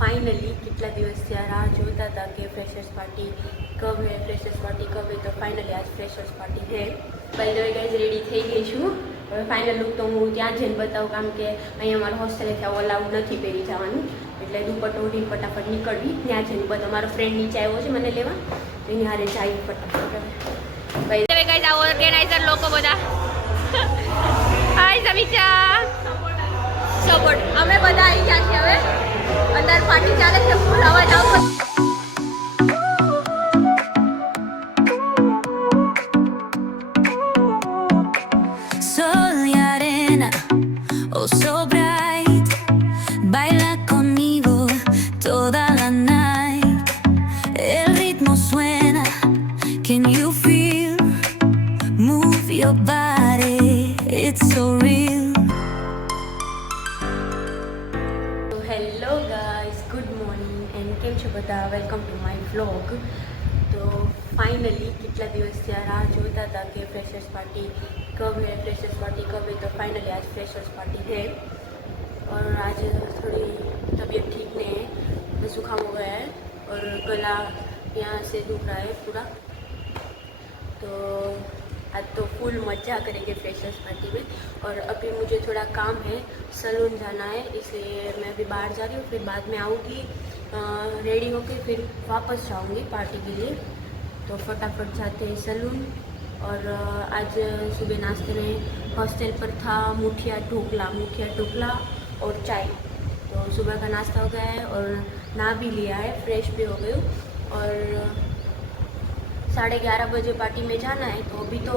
Finally कितना दिवस से राह जोता था कि फ्रेशर्स पार्टी कब है, फ्रेशर्स पार्टी कब है। तो फाइनली आज फ्रेशर्स पार्टी है। By the way guys ready થઈ ગઈ છું। હવે ફાઇનલ લુક તો હું ત્યાં જઈને બતાવું, કારણ કે અહીં અમારા હોસ્ટેલેથી આવું અલાઉડ નથી પહેરી જવાનું, એટલે દુપટ્ટો ઉઠીને ફટાફટ નીકળવી। ત્યાં જઈને બધા મારો ફ્રેન્ડ નીચે આવ્યો છે મને લેવા, તો એની હારે જાય ફટાફટ। બાય ધ વે ગાઈસ આ ઓર્ગેનાઇઝર લોકો બધા હાય સમીક્ષા સપોર્ટ અમે બધા આવી ગયા છીએ। હવે અંદર પાર્ટી ચાલે છે, ફૂલ અવાજ આવતો। Sol y arena, oh so bright, baila conmigo toda la night. El ritmo suena, can you feel? Move your body, it's so real. તો hello guys, good morning and કેમ છો બધા? Welcome to my vlog. તો finally कितना दिवस से राह जोता था कि फ्रेशर्स पार्टी कब है, फ्रेशर्स पार्टी कब है। तो फाइनली आज फ्रेशर्स पार्टी है। और आज थोड़ी तबीयत ठीक नहीं है, तो जुकाम हो गया है और गला यहाँ से दुख रहा है पूरा। तो आज तो फुल मज़ा करेंगे फ्रेशर्स पार्टी में। और अभी मुझे थोड़ा काम है, सलून जाना है, इसलिए मैं अभी बाहर जा रही हूँ। फिर बाद में आऊँगी रेडी होके, फिर वापस जाऊँगी पार्टी के लिए। तो फटाफट जाते हैं सलून। और आज सुबह नाश्ते में हॉस्टल पर था मुठिया ढोकला और चाय। तो सुबह का नाश्ता हो गया है और नहा भी लिया है, फ्रेश भी हो गई। और 11:30 बजे पार्टी में जाना है, तो अभी तो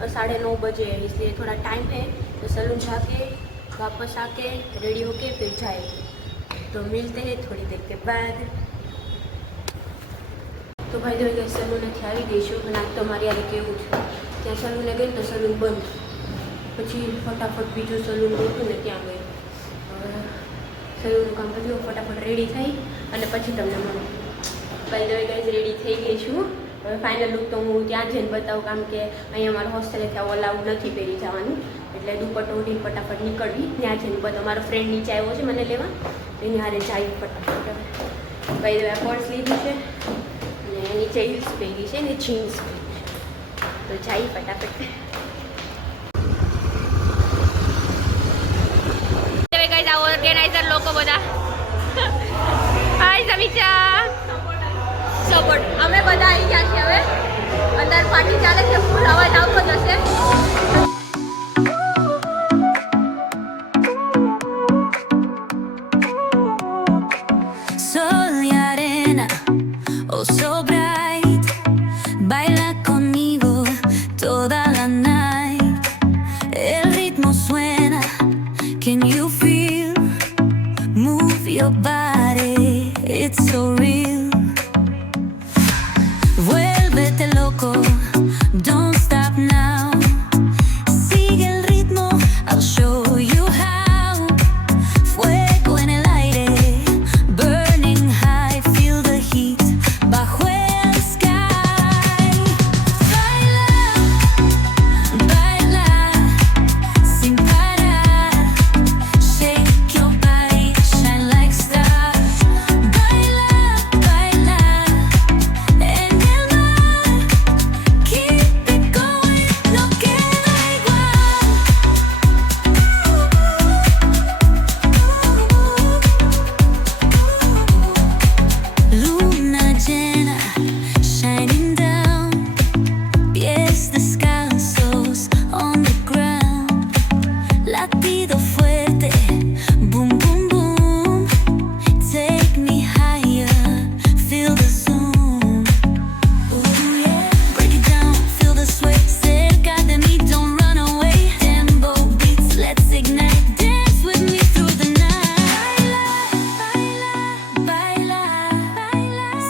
9:30 बजे है, इसलिए थोड़ा टाइम है। तो सलून जाके वापस आके रेडी होके फिर जाएगी। तो मिलते हैं थोड़ी देर के बाद। तो भाई दो गई सलूनेથી આવી ગઈ છું, અને આજ તો મારી યારે કેવું છે, ત્યાં સલૂને ગઈ તો સલૂન બંધ, પછી ફટાફટ બીજું સલૂન ગોતું ને ત્યાં ગઈ। સલૂનનું કામ કર્યું, ફટાફટ રેડી થઈ અને પછી તમને મળું। ભાઈ દો ગઈ રેડી થઈ ગઈ છું। હવે ફાઇનલ લુક તો હું ત્યાં જઈને બતાવું, કારણ કે અહીં અમારા હોસ્ટેલેથી આવું અલાઉડ નથી પહેરી જવાનું, એટલે દુપટ્ટો ઉઠીને ફટાફટ નીકળવી। ત્યાં જઈને બધા મારો ફ્રેન્ડ નીચે આવ્યો છે મને લેવા, તો એની હારે જાય ફટાફટ। ભાઈ દો પર્સ લીધું છે, नीचे हील्स પહેરી છે ને જીન્સ પહેરી છે, તો જાય ફટાફટ। હવે ગાઈસ આ ઓર્ગેનાઇઝર લોકો બધા હાય સમીક્ષા સપોર્ટ અમે બધા આવી ગયા છીએ। હવે અંદર પાર્ટી ચાલે છે, ફૂલ અવાજ આવતો જ હશે। Sol y arena, oh so bright, baila conmigo toda la night. El ritmo suena, can you feel? Move your body, it's so real. Vuélvete loco, don't stop now. Sigue el ritmo, I'll show you how. Fuego en el aire, burning high, feel the heat bajo el sky. Baila, baila, sin parar. Shake your body, shine like stars. Baila, baila, en el mar. Keep it going, no queda igual. Luna llena, shining down, pies descalzos on the ground, latido fuerte, boom boom boom, take me higher, feel the zoom, ooh yeah, break it down, feel the sway, cerca de mí, don't run away, tempo beats, let's ignite, dance with me through the night, baila, baila,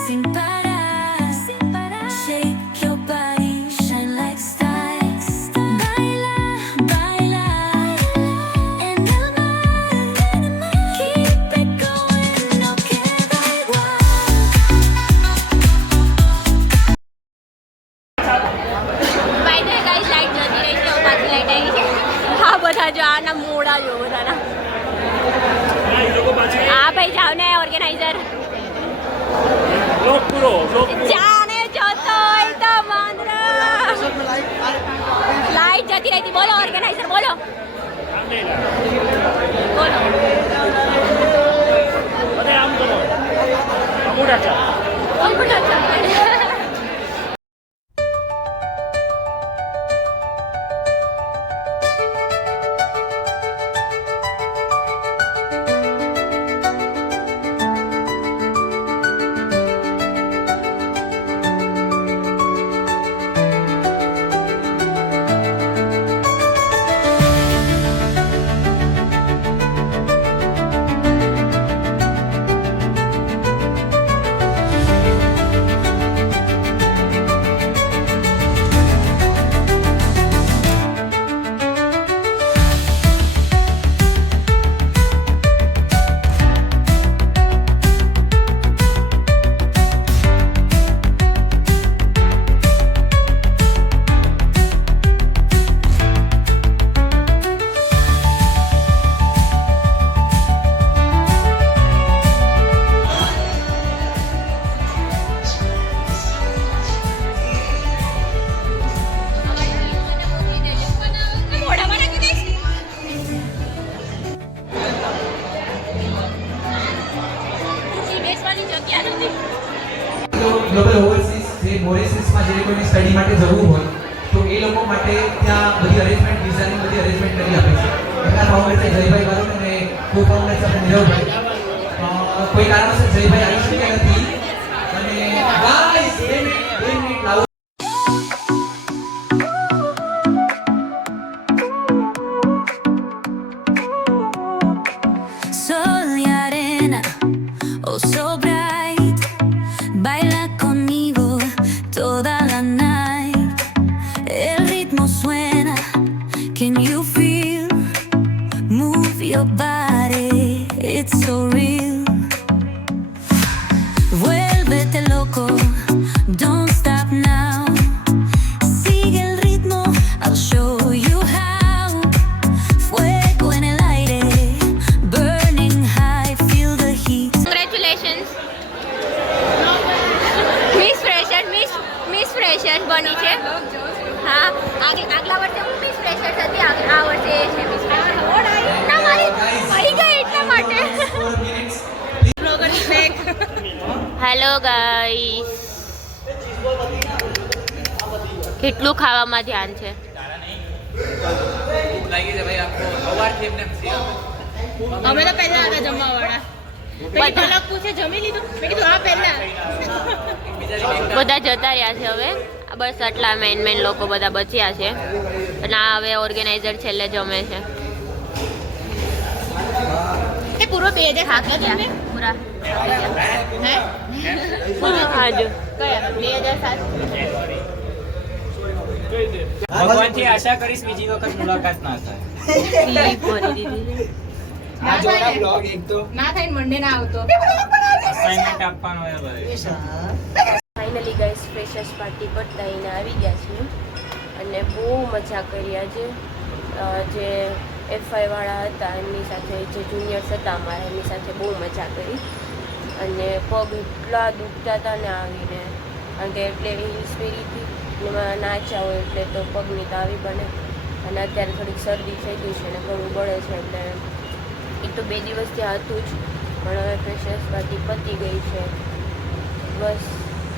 sin parar, shake your body, shine like stars, baila, baila, en el mar, keep it going, no queda igual. ભાઈ દે guys light જતી રહી છે, પાછી light આવી છે। હા બધા જો આના મોડા જો બધાના। હા ભાઈ જાવ ને ઓર્ગેનાઇઝર લોક પૂરો જાણે જોતો હોય તો માંદરા લાઈટ જતી રહી હતી. બોલો ઓર્ગેનાઇઝર બોલો બોલો અરે આમ કરો અંગૂઠા ચા ગ્લોબલ ઓવરસીઝ જે મોરેસિસમાં જે કોઈને સ્ટડી માટે જવું હોય તો એ લોકો માટે ત્યાં બધી અરેન્જમેન્ટ વિઝાની બધી અરેન્જમેન્ટ કરી આપે છે. એમના ફાઉન્ડર છે જયભાઈ વાળો અને કો ફાઉન્ડર છે આપણે નીરવભાઈ. કોઈ કારણોસર જયભાઈ આવી શક્યા નથી અને ગાઈસ 2 મિનિટ લાવો. Sol y arena, oh so bright, baila conmigo toda la night. El ritmo suena, can you feel? Move your body, it's so real. Vuélvete loco, don't stop now. Sigue el ritmo, I'll show you how. Fuego en el aire, burning high, feel the heat. Congratulations miss freshers બની છે. હા આગલા વર્ષે હું miss freshers હતી, આ વર્ષે એ છે મિસ ફ્રેશર્સ. ના મારી આવી ગઈ એટલા માટે. હેલો ગાઈસ, કેટલું ખાવામાં ધ્યાન છે. અમે તો પહેલા હતા જમવા વાળા. પછી કલાક પૂછે જમી લીધું, મેં કીધું હા પહેલા. બધા જતા રહ્યા છે હવે. આ બસ આટલા મેન લોકો બધા બચ્યા છે અને આ હવે ઓર્ગેનાઇઝર છેલ્લે જમે છે. એ પૂરો 2000 ખાતા તમે પૂરા હે હાજુ કયા 2007 ભગવાનથી આશા કરીશ બીજી વખત મુલાકાત ના થાય. સ્લીપ કરી દીધી. ના થાય ને. બ્લોગ એક તો ના થાય ને મંડે ના આવતો. અસાઇનમેન્ટ આપવાનો હોય ભાઈ. ફાઇનલી ગાઈસ ફ્રેશર્સ પાર્ટી પતાવીને આવી ગયા છીએ અને બહુ મજા કરી આજે. જે FI વાળા હતા એમની સાથે, જે જુનિયર્સ હતા અમારા એમની સાથે બહુ મજા કરી અને પગ એટલા દુખતા હતા ને આવીને, કારણ કે એટલે હિલ્સ પહેરી હતી ને એમાં નાચ્યા હોય એટલે તો પગની તો આવી બને અને અત્યારે થોડીક શરદી થઈ ગઈ છે અને ઘણું બળે છે એટલે એ તો 2 દિવસ ત્યાં હતું જ, પણ હવે ફ્રેશર્સ પાર્ટી પતી ગઈ છે. બસ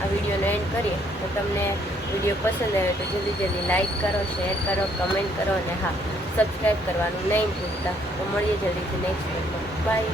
આ વિડીયોનો એન્ડ કરીએ. તો તમને વિડીયો પસંદ આવે તો જલ્દી લાઈક કરો, શેર કરો, કમેન્ટ કરો અને હા સબસ્ક્રાઈબ કરવાનું નહીં ભૂલતા. તો મળીએ જલ્દીથી નેક્સ્ટ વિડીયોમાં. બાય.